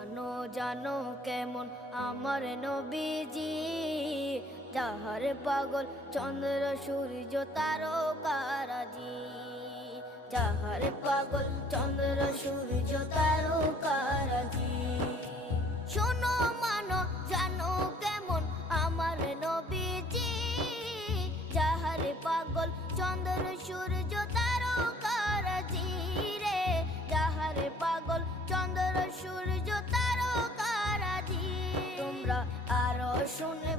জানো জানো কেমন আমার নবীজি, যাহার পাগল চন্দ্র সূর্য তারকারাজি। যাহার পাগল চন্দ্র সূর্য তারকারাজি। শোনো মানো জানো কেমন আমার নবীজি, যাহার পাগল চন্দ্র সূর্য তারকারাজি রে। যাহার পাগল চন্দ্র সূর্য তারকারাজি। তোমরা আরো শুনে